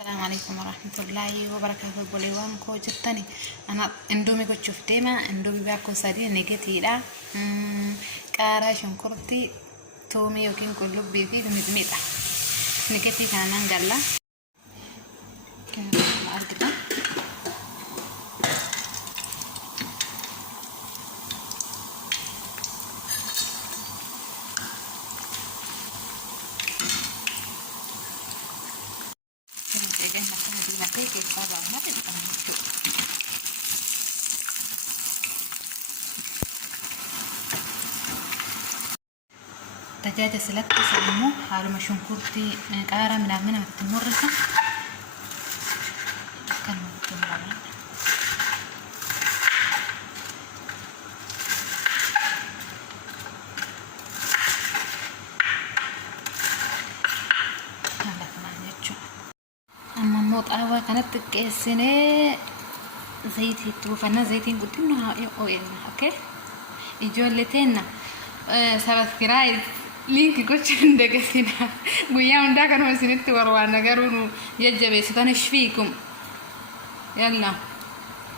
السلام عليكم ورحمة الله وبركاته. بولي وام كو جتني أنا اندومي كو شفتي ما اندومي باكو سري نيجتي لا كارا شنكرتي تومي يمكن كله بيبي بمدميتا نيجتي كان نقلا كان أرجع دجاجة سلقت سلمو حالو مشون كورتي قارة من عمنا متمرسة كان متمرسة هلا كمان يجو أما موت أوا كانت تكسنة زيتي توفنا زيتين قلت إنه أوكي ijoolleteenna sabskiraayib liinki gochuun dagatina guyyaa hundaa kanuma isinitti warwaanna garuu nu jajjabeessitan ishfiikum yalla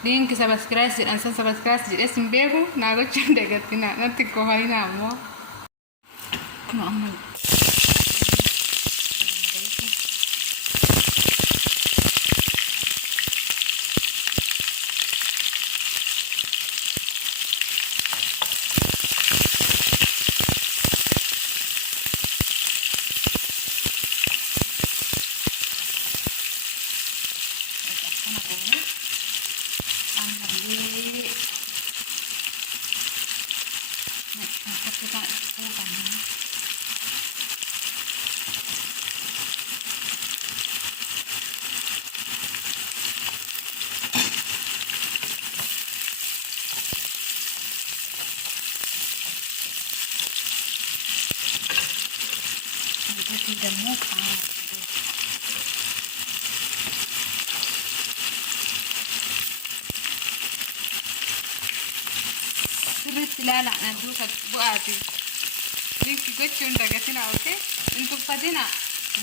liinki sabskiraayib jedhan san sabskiraayib jedhes hin beeku naa gochuun dagatina natti kofarina ammoo kuma amma ደግሞ ስርት ላላ ናዱ ከቡአቲ ሊንክ ጎቹን ደገትና ኦኬ እንቱ ፈዲና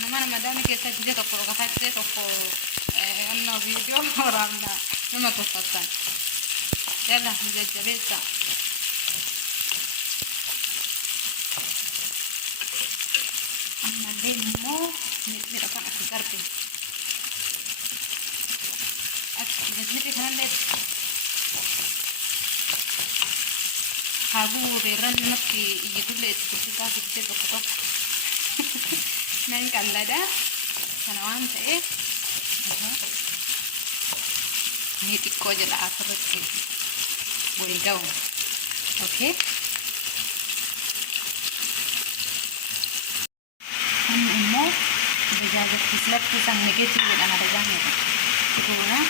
ነማን ማዳም ከታ ዲጀ ተቆ ከታጨ ተቆ እና ቪዲዮ ወራምና ነመተፈታን ያላ ንጀጀቤታ Nemo mit akan aku garbi. Mit kan le. Hagu beran mati itu le kita kita tok. Nai kan lada. Kanawan teh. Ni tikko jala asrat ke. Boleh kau. Okay. دجاجة تسلق تسان نجيتي أنا دجاجة تقولنا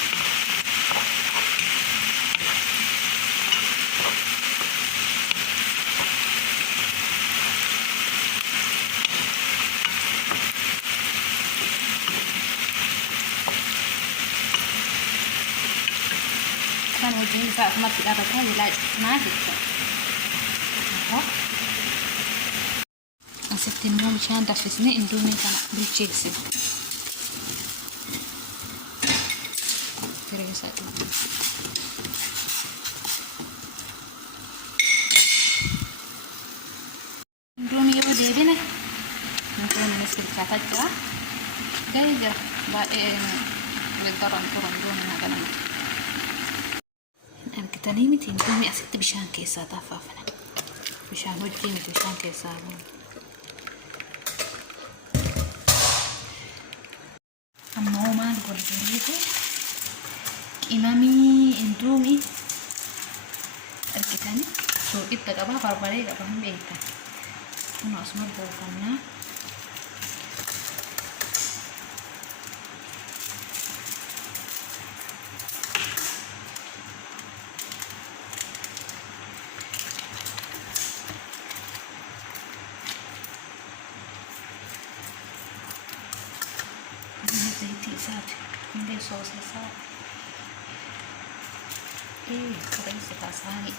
كان وجهي ساعة ما تلاقي هاي لا ما تكسر ستين مشان دفسني اندومي كان بالتشيكس ترى ساتو اندومي يو ديبينه نكون نسكت كاتاجا جايجا با للدرن ترن دون هذا انا كتنيمي اندومي اسكت بشان كيسا طفافنا بشان وجهي بشان كيسا أما ما نقول جريته إمامي إندومي الكتاني شو إبتدأ كبا بربري كبا هم بيتا أنا أسمع بوفنا زيتي سات ini sosnya sat keren sekali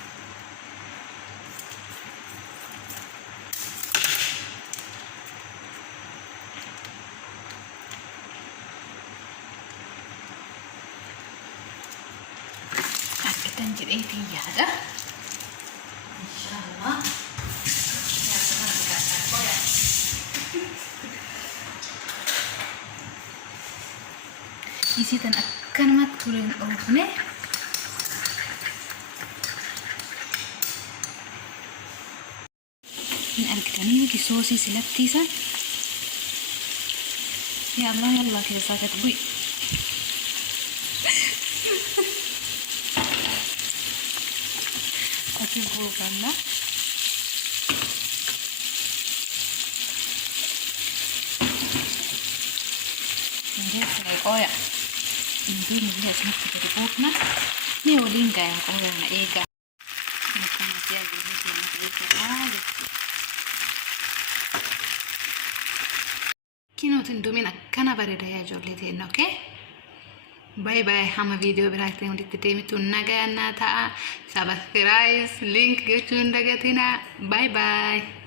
جريتي هذا إن شاء الله. isitan akan mat kulen ovne من أركتني كيسوسي سلبتيسا. يا الله يلا كذا ساكت بوي. أكيد هو كنا نجيب سلايقايا نجيب نجيب نفس كتبوكنا نيولين جاي نقولنا إيه جا نكون نسيا جيني نجيب كينو تندومين أكنا بريدة يا جولتين. أوكي باي باي. هم فيديو براكتي ودي تتيمي تونجا ناتا سبسكرايب لينك جتون دقتنا. باي باي.